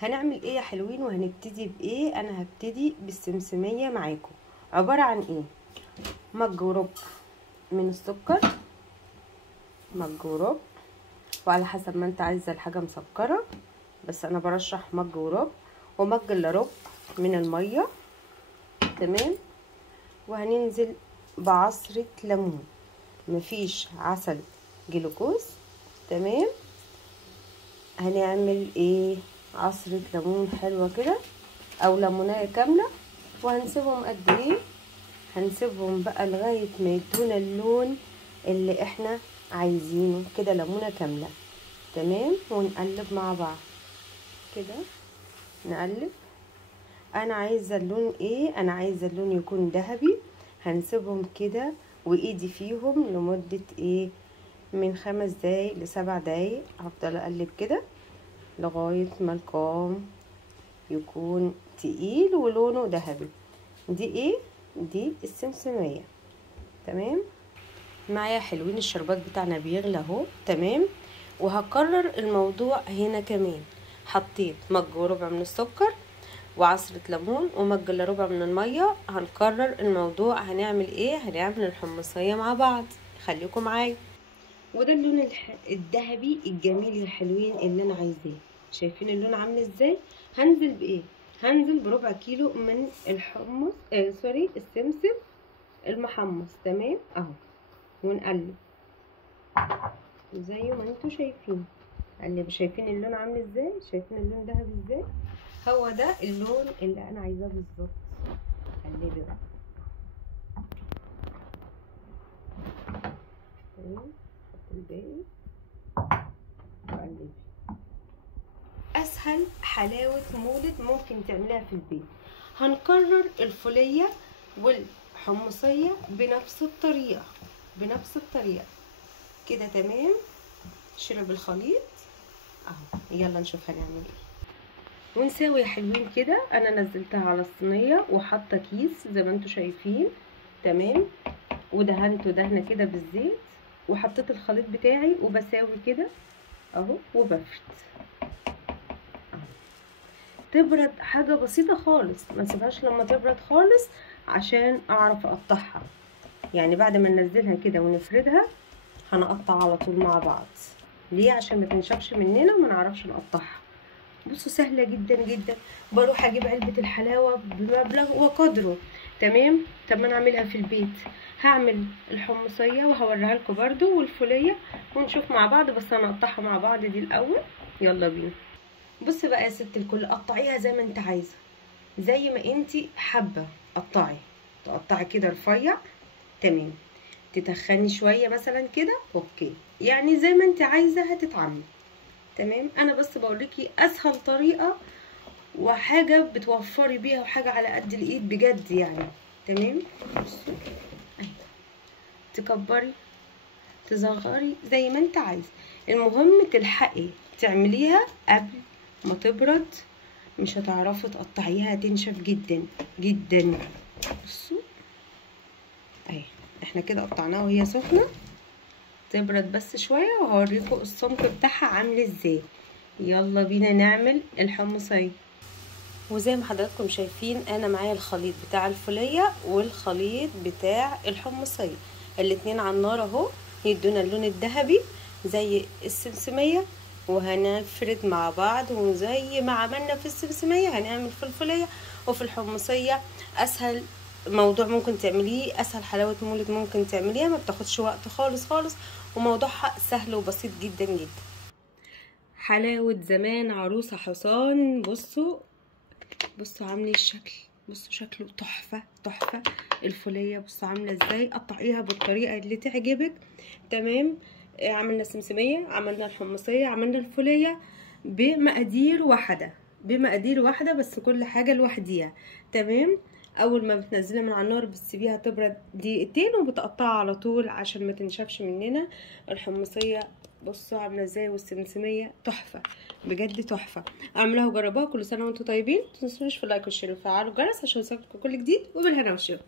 هنعمل ايه يا حلوين وهنبتدي بايه؟ انا هبتدي بالسمسمية معاكم. عبارة عن ايه؟ مج وربع من السكر، مج وربع، وعلى حسب ما انت عايزه الحاجه مسكره، بس انا برشح مج وربع، ومج الا ربع من الميه. تمام. وهننزل بعصره ليمون، مفيش عسل جلوكوز. تمام. هنعمل ايه؟ عصره ليمون حلوه كده او ليمونايه كامله، وهنسيبهم قد ايه؟ هنسيبهم بقى لغايه ما يدونا اللون اللي احنا عايزينه كده، ليمونه كامله. تمام. ونقلب مع بعض كده، نقلب. انا عايزه اللون ايه؟ انا عايزه اللون يكون ذهبي. هنسيبهم كده وايدي فيهم لمده ايه؟ من 5 دقايق ل7 دقايق. هفضل اقلب كده لغايه ما القوام يكون تقيل ولونه ذهبي. دي ايه؟ دي السمسميه. تمام. معايا حلوين الشربات بتاعنا بيغلى اهو. تمام. وهكرر الموضوع هنا كمان. حطيت مج وربع من السكر وعصرة ليمون ومج الا ربع من المية. هنكرر الموضوع. هنعمل ايه؟ هنعمل الحمصية مع بعض. خليكم معايا. وده اللون الذهبي الجميل يا حلوين اللي انا عايزاه. شايفين اللون عامل ازاي؟ هنزل بايه؟ هنزل بربع كيلو من الحمص، سوري، السمسم المحمص. تمام اهو. ونقلب زي ما انتوا شايفين. قلب. شايفين اللون عامل ازاي؟ شايفين اللون ذهبي ازاي؟ هو ده اللون اللي انا عايزاه بالظبط. قلبي بقى. تمام. حط الباقي وقلبي. اسهل حلاوه مولد ممكن تعملها في البيت. هنكرر الفوليه والحمصيه بنفس الطريقه، بنفس الطريقه كده. تمام. شرب الخليط اهو. يلا نشوف هنعمل ايه. ونساوي يا حلوين كده. انا نزلتها على الصينيه وحاطه كيس زي ما انتوا شايفين. تمام. ودهنته دهنه كده بالزيت، وحطيت الخليط بتاعي وبساوي كده اهو وبفرد. تبرد حاجه بسيطه خالص، ما نسيبهاش لما تبرد خالص عشان اعرف اقطعها. يعني بعد ما ننزلها كده ونفردها هنقطع على طول مع بعض. ليه؟ عشان ما تنشفش مننا وما نعرفش نقطعها. بصوا سهله جدا جدا. بروح اجيب علبه الحلاوه بمبلغ وقدره. تمام. طب ما نعملها في البيت. هعمل الحمصيه وهوريها لكم برده والفوليه ونشوف مع بعض، بس هنقطعها مع بعض دي الاول. يلا بينا. بص بقى يا ست الكل، قطعيها زي ما انت عايزه، زي ما انت حابه. قطعي، تقطعي كده رفيع. تمام. تتخني شويه مثلا كده، اوكي، يعني زي ما انت عايزه هتتعمل. تمام. انا بس بوريكي اسهل طريقه وحاجه بتوفري بيها وحاجه على قد الايد بجد يعني. تمام. بصوا اهي، تكبري تصغري زي ما انت عايزه، المهم تلحقي تعمليها قبل ما تبرد. مش هتعرفي تقطعيها، تنشف جدا جدا. بصوا اهي، احنا كده قطعناها وهي سخنه. تبرد بس شويه وهوريكم السمك بتاعها عامل ازاي. يلا بينا نعمل الحمصيه. وزي ما حضراتكم شايفين انا معايا الخليط بتاع الفوليه والخليط بتاع الحمصيه، الاتنين على النار اهو، يدونا اللون الذهبي زي السمسميه. وهنفرد مع بعض، وزي ما عملنا في السمسميه هنعمل في الفوليه وفي الحمصيه. اسهل موضوع ممكن تعمليه، اسهل حلاوه مولد ممكن تعمليها، ما بتاخدش وقت خالص خالص، وموضوعها سهل وبسيط جدا جدا. حلاوه زمان عروسه حصان. بصوا بصوا عامله الشكل، بصوا شكله تحفه تحفه. الفوليه بصوا عامله ازاي. قطعيها بالطريقه اللي تعجبك. تمام. عملنا سمسميه، عملنا الحمصيه، عملنا الفوليه بمقادير واحده، بمقادير واحده، بس كل حاجه لوحديها. تمام. اول ما بتنزلها من على النار بتسيبيها تبرد دقيقتين وبتقطعها على طول عشان ما تنشفش مننا. الحمصيه بصوا عامله ازاي، والسمسميه تحفه بجد تحفه. اعملوها وجربوها. كل سنه وانتم طيبين. متنسوش في اللايك والشير وفعلوا الجرس عشان يوصلكم كل جديد، وبالهنا والشفا.